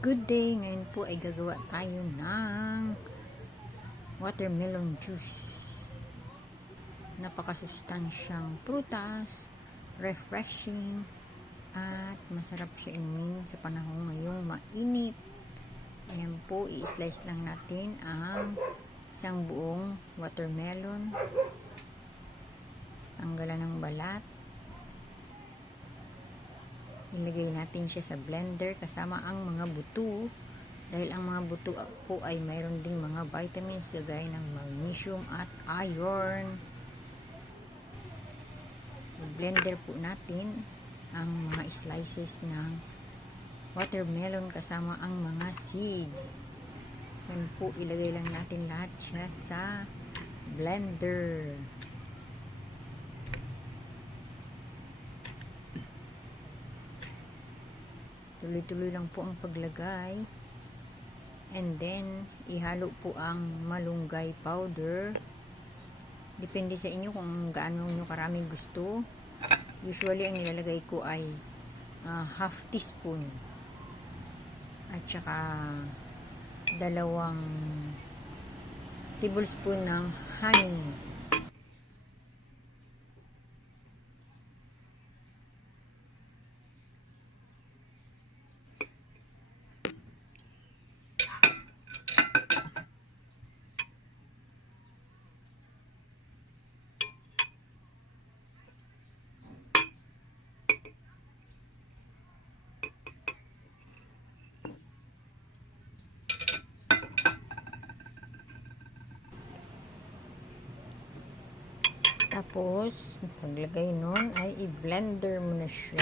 Good day! Ngayon po ay gagawa tayo ng watermelon juice. Napakasustansyang prutas, refreshing, at masarap siya inumin sa panahon ngayong mainit. Ayan po, i-slice lang natin ang isang buong watermelon. Tanggalan ng balat. Ilagay natin siya sa blender kasama ang mga buto dahil ang mga buto po ay mayroon ding mga vitamins gaya ng magnesium at iron. I-blender po natin ang mga slices ng watermelon kasama ang mga seeds. Yan po, ilagay lang natin lahat siya sa blender. Tuloy-tuloy lang po ang paglagay. And then, ihalo po ang malunggay powder. Depende sa inyo kung gaano nyo karami gusto. Usually, ang nilalagay ko ay half teaspoon. At saka 2 tablespoon ng honey. Tapos, paglagay nun ay i-blender mo na siya.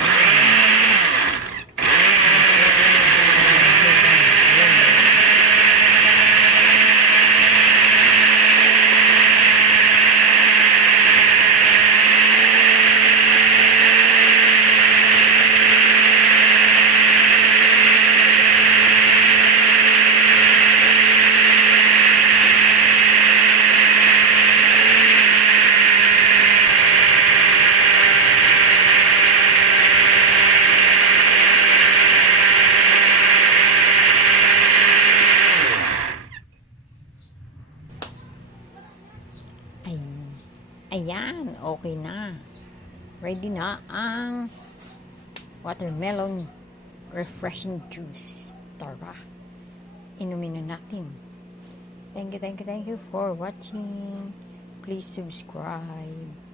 Ayan, okay na. Ready na ang watermelon refreshing juice. Tara, inumin na natin. Thank you for watching. Please subscribe.